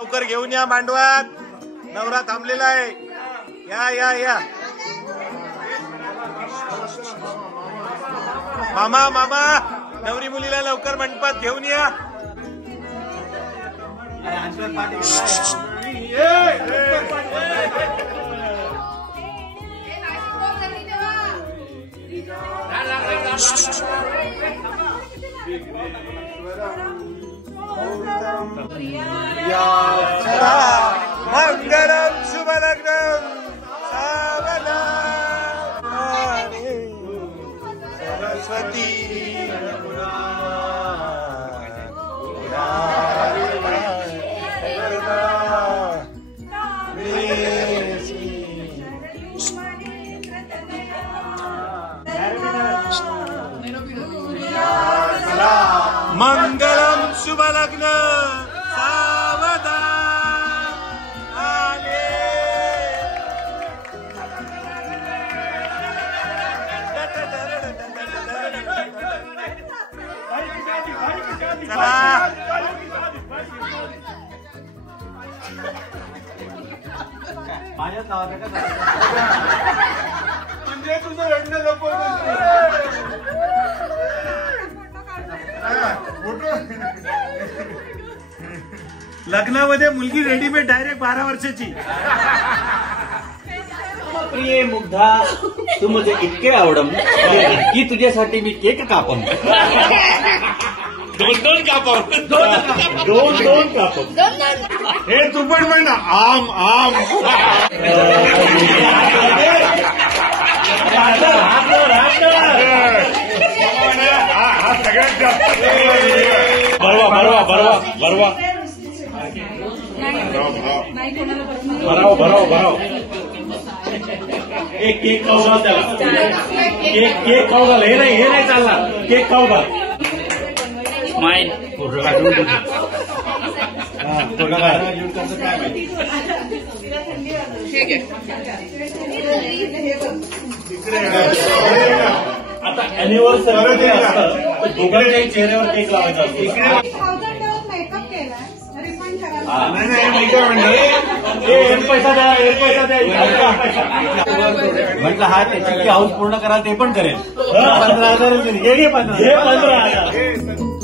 लवकर घेऊन या मांडवात, नवरा थांबलेला आहे. या या या मामा मामा, नवरी मुलीला लवकर मंडपात घेऊन या. मंगलम शुभ लग्नम सरस्वती मंगलम शुभ लग्न सावधान. माझ्या नावाचं का म्हणजे तुझं रडणं नको. लग्नामध्ये मुलगी रेडीमेड डायरेक्ट 12 वर्षाची. प्रिय मुग्धा, तू मुझे इतके आवडम की तुझ्यासाठी मी केक कापन. दोन कापड. दोन कापन. हे तू पण म्हण ना, आम आम. हा सगळ्यात जास्त. बरवा बरवा बरवा बरवा भराव भराव भराव. एक केक खाऊ घाल त्याला. केक खाऊ घाल. हे नाही चालणार. केक खाऊ घाल. स्माइल. आता अॅनिव्हर्सरी असतं दोघांच्याही चेहऱ्यावर केक लावायचा असतो. पैसा द्या. म्हटलं हा त्याची हाऊस पूर्ण करा, ते पण करेल. 15,000 हे 15,000.